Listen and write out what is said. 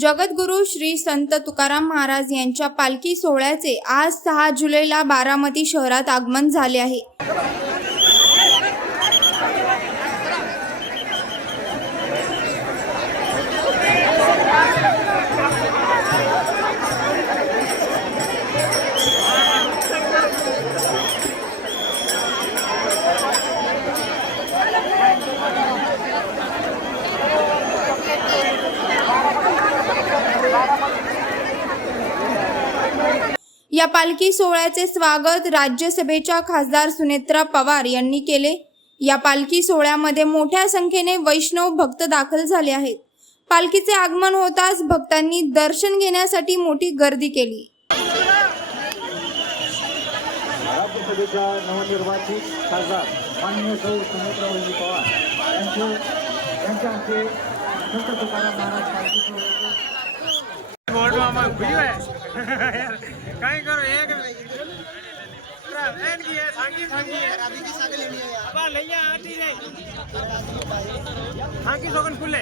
जगद्गुरू श्री संत तुकाराम महाराज यांच्या पालखी सोहळ्याचे आज सहा जुलैला बारामती शहरात आगमन झाले आहे. या पालखी सोहळ्याचे स्वागत राज्यसभेच्या खासदार सुनेत्रा पवार यांनी केले. या पालखी सोहळ्यामध्ये मोठ्या संख्येने वैष्णव भक्त दाखल झाले आहेत. पालखीचे आगमन होताच भक्तांनी दर्शन घेण्यासाठी मोठी गर्दी केली. राज्यसभेच्या नवनिर्वाचित खासदार माननीय सौ सुमित्रा वल्ली पवार यांचे यांच्या हस्ते संत तुकाराम महाराज पालखी सोहळ्याचे बोर्ड मामा खुशी है कहीं करो एक पूरा फैन की है सांगी सांगी है अब ले आती है सांगी सोगन खुले